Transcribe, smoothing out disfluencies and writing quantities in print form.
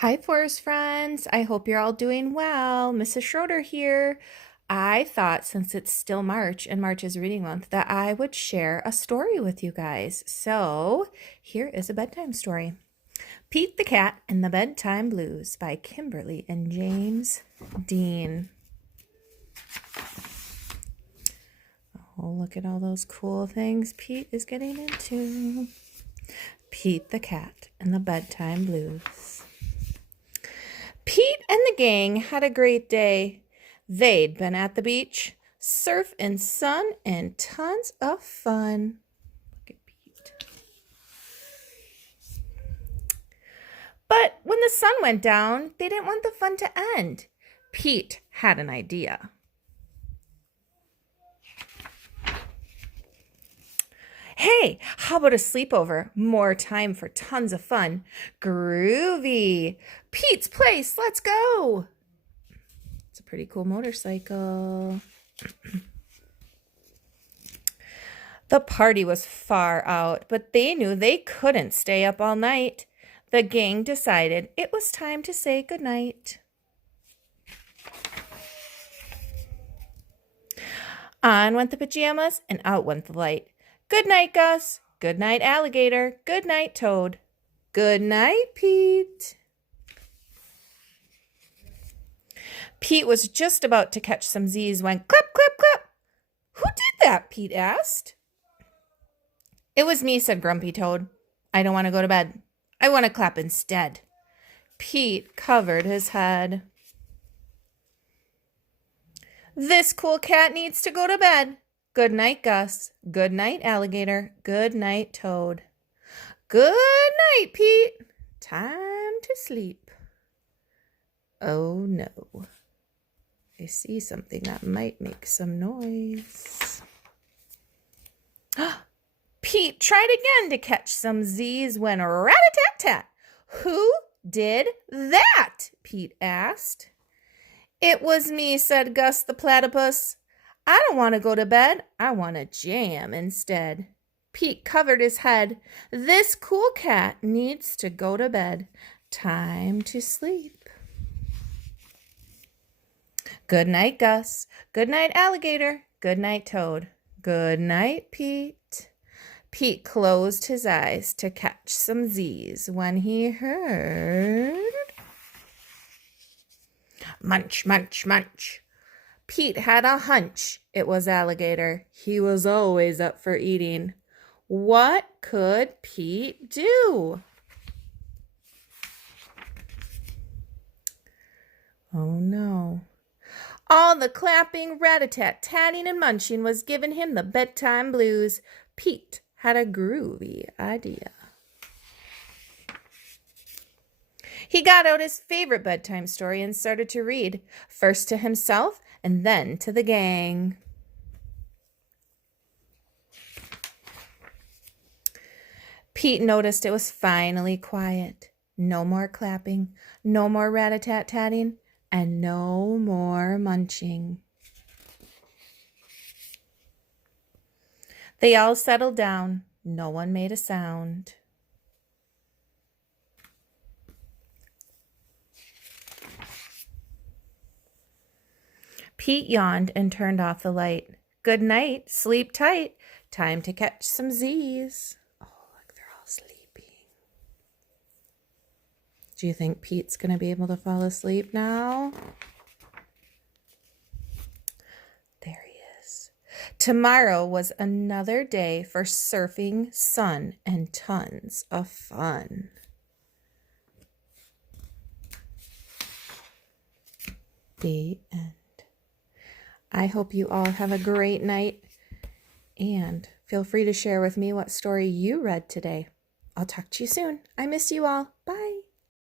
Hi, forest friends. I hope you're all doing well. Mrs. Schroeder here. I thought since it's still March and March is reading month that I would share a story with you guys. So here is a bedtime story. Pete the Cat and the Bedtime Blues by Kimberly and James Dean. Oh, look at all those cool things Pete is getting into. Pete the Cat and the Bedtime Blues. Pete and the gang had a great day. They'd been at the beach, surf and sun, and tons of fun. Look at Pete. But when the sun went down, they didn't want the fun to end. Pete had an idea. Hey, how about a sleepover? More time for tons of fun. Groovy. Pete's Place, let's go. It's a pretty cool motorcycle. The party was far out, but they knew they couldn't stay up all night. The gang decided it was time to say goodnight. On went the pajamas and out went the light. Good night, Gus. Good night, alligator. Good night, Toad. Good night, Pete. Pete was just about to catch some Z's when clap, clap, clap. Who did that? Pete asked. It was me, said Grumpy Toad. I don't want to go to bed. I want to clap instead. Pete covered his head. This cool cat needs to go to bed. Good night, Gus. Good night, alligator. Good night, Toad. Good night, Pete. Time to sleep. Oh, no. I see something that might make some noise. Pete tried again to catch some Z's when rat-a-tat-tat. Who did that? Pete asked. It was me, said Gus the platypus. I don't want to go to bed. I want to jam instead. Pete covered his head. This cool cat needs to go to bed. Time to sleep. Good night, Gus. Good night, alligator. Good night, Toad. Good night, Pete. Pete closed his eyes to catch some Z's when he heard munch, munch, munch. Pete had a hunch it was alligator. He was always up for eating. What could Pete do? Oh no. All the clapping, rat-a-tat-tatting, and munching was giving him the bedtime blues. Pete had a groovy idea. He got out his favorite bedtime story and started to read, first to himself and then to the gang. Pete noticed it was finally quiet. No more clapping, no more rat-a-tat-tatting, and no more munching. They all settled down. No one made a sound. Pete yawned and turned off the light. Good night, sleep tight. Time to catch some Z's. Oh, look, they're all sleeping. Do you think Pete's going to be able to fall asleep now? There he is. Tomorrow was another day for surfing, sun, and tons of fun. The end. I hope you all have a great night, and feel free to share with me what story you read today. I'll talk to you soon. I miss you all. Bye.